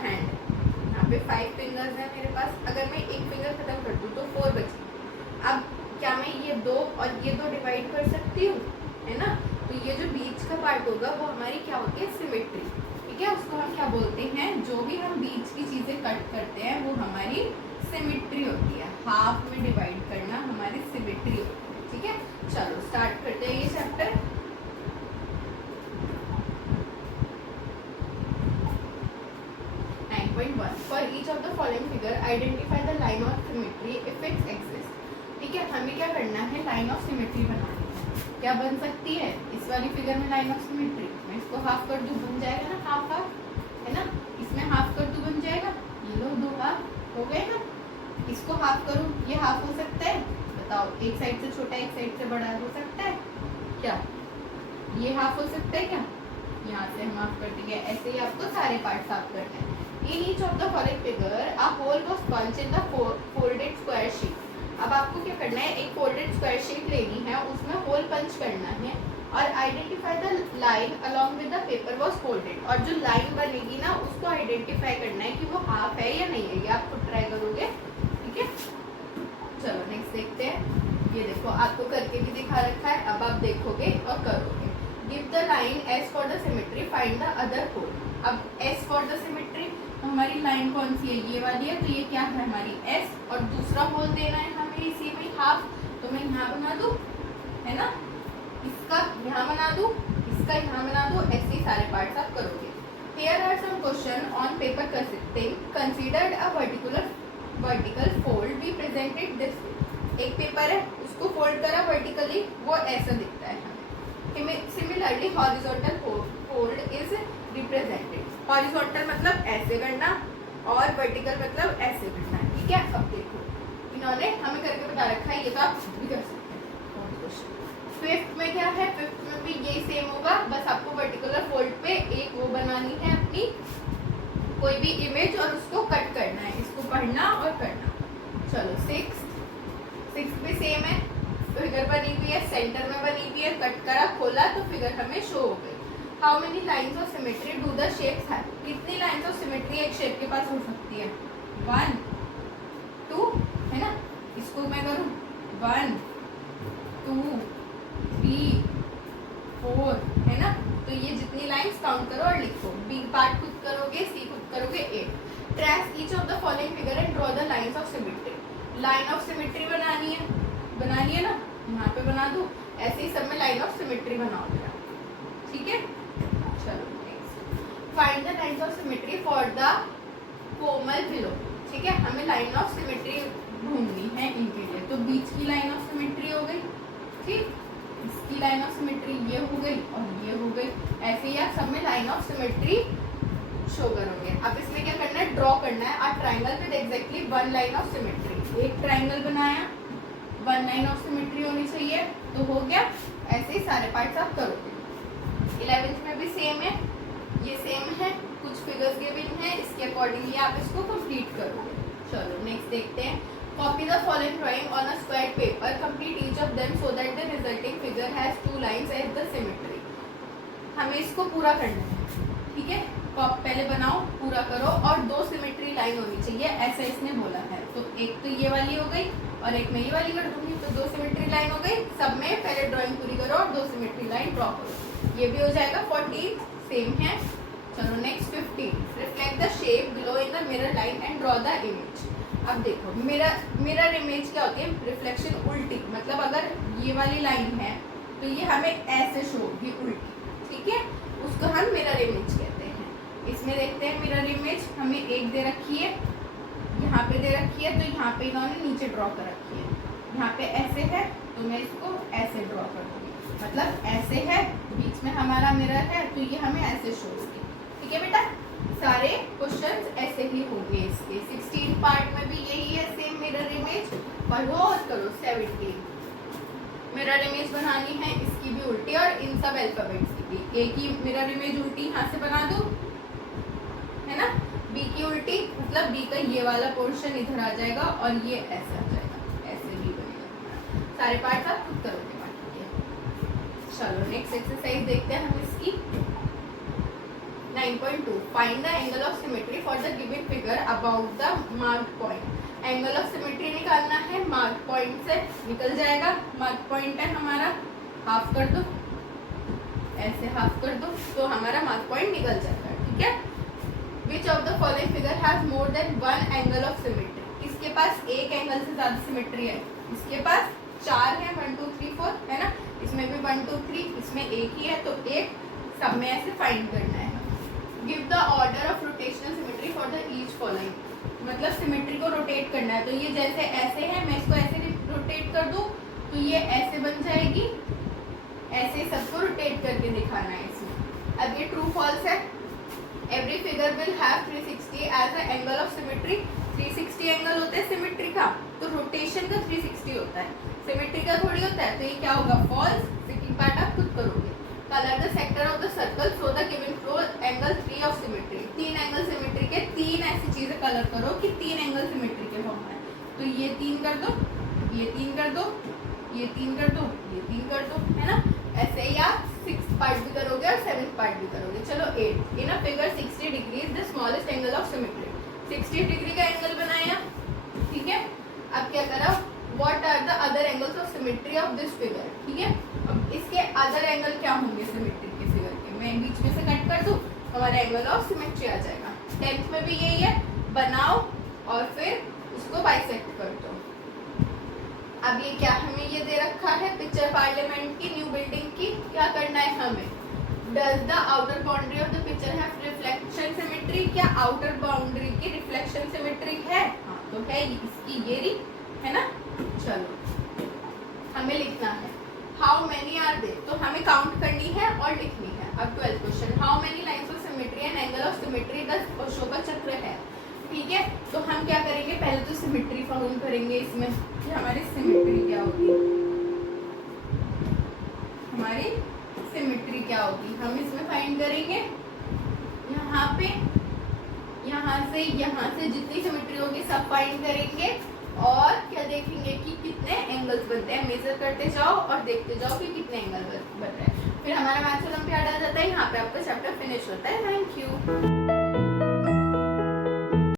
Hand है, यहाँ पे 5 फिंगर्स है मेरे पास। अगर मैं एक फिंगर खत्म कर दूँ तो 4 बचे। अब क्या मैं ये 2 और ये 2 डिवाइड कर सकती हूँ, है ना? तो ये जो बीच का पार्ट होगा वो हमारी क्या होती है, सिमेट्री। ठीक है, उसको हम क्या बोलते हैं, जो भी हम बीच की चीज़ें कट करते हैं वो हमारी सिमेट्री होती है। हाफ में डिवाइड करना हमारी सिमेट्री होती है। ठीक है, चलो स्टार्ट करते हैं ये chapter. For each of the following figure, identify the line of symmetry if it exists. ठीक है, हमें क्या करना है, लाइन ऑफ सिमेट्री बनानी है। क्या बन सकती है इस वाली फिगर में लाइन ऑफ सिमेट्री? मैं इसको हाफ कर दूं, बन जाएगा ना, हाफ हाफ, है ना? इसमें हाफ कर दूं, बन जाएगा। ये लो 2 हाफ हो गए ना। इसको हाफ करूं, ये हाफ हो सकता है? बताओ, एक साइड से छोटा एक साइड से बड़ा हो सकता है क्या? ये हाफ हो सकता है क्या? यहाँ से हम हाफ कर देंगे। ऐसे ही आपको सारे पार्ट हाफ करने हैं। In each of the following figure, a hole was punched in the folded square sheet. अब आपको क्या करना है, एक फोल्डेड स्क्वायर शीट लेनी है, उसमें होल पंच करना है और identify the line along with the paper was folded. और जो लाइन बनेगी ना उसको आइडेंटिफाई करना है कि वो हाफ है या नहीं है। ये आप खुद ट्राई करोगे। ठीक है, चलो नेक्स्ट देखते हैं। ये देखो, आपको करके भी दिखा रखा है, अब आप देखोगे और करोगे। Give the line S for the symmetry, find the other hole. अब एस फॉर द सिमेट्री, तो हमारी लाइन कौन सी है, ये वाली है, तो ये क्या है हमारी एस। और दूसरा होल देना है हमें इसी में हाफ, तो मैं यहाँ बना दूँ, है ना? इसका यहाँ बना दूँ, इसका यहाँ बना दूँ। ऐसे ही सारे पार्ट्स आप करोगे। Here are some question on paper consisting considered a vertical fold be presented this way। एक पेपर है, उसको फोल्ड करा वर्टिकली, वो ऐसा दिखता है हमें। Similarly horizontal fold is represented। Horizontal मतलब ऐसे करना और वर्टिकल मतलब ऐसे करना। ठीक है, अब देखो इन्होंने हमें करके बता रखा है, ये तो आप भी कर सकते हैं। फिफ्थ में क्या है, फिफ्थ में भी यही सेम होगा, बस आपको वर्टिकुलर फोल्ड पे एक वो बनानी है अपनी कोई भी इमेज और उसको कट करना है। इसको पढ़ना और करना। चलो सिक्स भी सेम है, फिगर बनी हुई है, सेंटर में बनी हुई है, कट करा खोला तो फिगर हमें शो हो गई। How many lines of symmetry do the shapes have? कितनी लाइन्स ऑफ सिमेट्री एक शेप के पास हो सकती है? 1 2, है ना? इसको मैं करूँ 1 2 3 4, है ना? तो ये जितनी लाइन्स काउंट करो और लिखो। बी पार्ट खुद करोगे, सी खुद करोगे। 8 trace each of the following figure and draw the lines of symmetry. Line of symmetry बनानी है ना, यहाँ पे बना दूँ। ऐसे ही सब में लाइन ऑफ सिमेट्री बनाओ जरा। ठीक है, चलो next. Find the lines of symmetry for the Komal below. ठीक है, हमें लाइन ऑफ सिमेट्री ढूंढनी है इनके लिए। तो बीच की लाइन ऑफ सिमेट्री हो गई, ठीक, इसकी लाइन ऑफ सिमेट्री ये हो गई और ये हो गई। ऐसे ही आप सब में लाइन ऑफ सिमेट्री शो करोगे। अब इसमें क्या करना है, ड्रॉ करना है a triangle with exactly 1 line of symmetry. एक ट्राइंगल बनाया, 1 लाइन ऑफ सिमेट्री होनी चाहिए, तो हो गया। ऐसे ही सारे पार्ट्स आप करोगे। 11th में भी सेम है, ये सेम है, कुछ फिगर्स गिवन है, इसके अकॉर्डिंगली आप इसको कंप्लीट करोगे। चलो नेक्स्ट देखते हैं। Copy the following drawing on a square paper, complete each of them so that the resulting figure has 2 lines as the symmetry. हमें इसको पूरा करना है। ठीक है, पहले बनाओ, पूरा करो और 2 सिमेट्री लाइन होनी चाहिए, ऐसा इसने बोला है। तो एक तो ये वाली हो गई और एक मैं ये वाली कर दूंगी, तो 2 सिमेट्री लाइन हो गई। सब में पहले ड्राइंग पूरी करो और 2 सिमेट्री लाइन ड्रॉ करो। ये भी हो जाएगा। 14 सेम है। चलो next 15 reflect the shape below in the mirror line and draw the image. अब देखो मिरर इमेज क्या होती है, रिफ्लेक्शन उल्टी, मतलब अगर ये वाली लाइन है तो ये हमें ऐसे शो होगी उल्टी। ठीक है, उसको हम मिरर इमेज कहते हैं। इसमें देखते हैं मिरर इमेज हमें एक दे रखी है, यहाँ पे दे रखी है, तो यहाँ पे इन्होंने नीचे ड्रॉ कर रखी है। यहाँ पे ऐसे है तो मैं इसको ऐसे ड्रॉ कर दूँगी, मतलब ऐसे है, बीच में हमारा मिरर है तो ये हमें ऐसे शो होगी। ठीक है बेटा, सारे क्वेश्चंस ऐसे ही होंगे इसके। 16 पार्ट में भी यही है, सेम मिरर इमेज। पढ़ो और करो। 17 मिरर इमेज बनानी है, इसकी भी उल्टी और इन सब अल्फाबेट्स की भी। एक ही मिरर इमेज उल्टी यहाँ से बना दो, है ना? बी की उल्टी मतलब बी का ये वाला पोर्शन इधर आ जाएगा और ये ऐसा आ जाएगा, ऐसे भी बनेगा। सारे पार्ट्स आप खुद करोगे बाकी के। चलो नेक्स्ट एक्सरसाइज देखते हैं हम इसकी। 9.2 find the angle of symmetry for the given figure about the marked point. Angle of symmetry निकालना है, मार्क पॉइंट से निकल जाएगा। मार्क पॉइंट है हमारा, हाफ कर दो, ऐसे हाफ कर दो तो हमारा मार्क पॉइंट निकल जाएगा। ठीक है। Which of the following figure has more than one angle of symmetry. किसके पास एक एंगल से ज्यादा सिमेट्री है? इसके पास 4 है, 1 2 3 4 है ना, इसमें भी 1 2 3, इसमें एक ही है तो एक, सब में ऐसे फाइंड करना है। Give the order of rotational symmetry for the each following. मतलब सिमेट्री को रोटेट करना है, तो ये जैसे ऐसे है, मैं इसको ऐसे रोटेट कर दूं तो ये ऐसे बन जाएगी, ऐसे सबको रोटेट करके दिखाना है इसमें। अब ये ट्रू फॉल्स है। Every figure will have 360 as a angle of symmetry. 360 angle होता है सिमेट्री का, तो रोटेशन का 360 होता है, सिमेट्री का थोड़ी होता है। तो ये क्या होगा? फॉल्स। सेकंड पार्ट आप खुद करोगे। Colour the sector of the circle so the given flow angle 3 of symmetry. 3 angle symmetry के 3 ऐसी चीजें कलर करो कि 3 एंगल सिमेट्री के फॉर्म में। तो ये 3 कर दो, ये 3 कर दो, ये 3 कर दो, ये 3 कर दो, है ना। ऐसे ही आप 6th पार्ट भी करोगे और 7th पार्ट भी करोगे। चलो 8 in a figure 60 degree is the smallest angle of symmetry. 60 degree का एंगल बनाया, ठीक है। अब क्या करा? What are the other angles of symmetry of this figure. ठीक है। अब इसके अदर एंगल क्या होंगे सिमेट्री के फिगर के? मैं बीच में से कट कर दूं, हमारा एंगल ऑफ सिमेट्री आ जाएगा। 10th में भी यही है, बनाओ और फिर उसको बाइसेक्ट कर दो। अब ये क्या हमें ये दे रखा है पिक्चर पार्लियामेंट की न्यू बिल्डिंग की, क्या करना है हमें? Does the outer boundary of the picture have reflection symmetry. क्या आउटर बाउंड्री की रिफ्लेक्शन सिमेट्री है? हाँ तो है, इसकी ये रही है ना। चलो हमें लिखना है हाउ मेनी आर दे, तो हमें काउंट करनी है और लिखनी है। अब 12th question, how many lines of symmetry and angle of symmetry the Ashoka चक्र है। ठीक है। तो हम क्या करेंगे? पहले तो सिमेट्री फाउंड करेंगे इसमें कि हमारी सिमेट्री क्या होगी। हमारी सिमेट्री क्या होगी हम इसमें फाइंड करेंगे। यहाँ पे, यहाँ से जितनी सिमेट्री होगी सब फाइंड करेंगे और क्या देखेंगे कि कितने एंगल्स बनते हैं। मेजर करते जाओ और देखते जाओ कि कितने एंगल बन रहे हैं। फिर हमारा मैथ्स ओलंपियाड आ जाता है। यहाँ पे आपका चैप्टर फिनिश होता है। Thank you.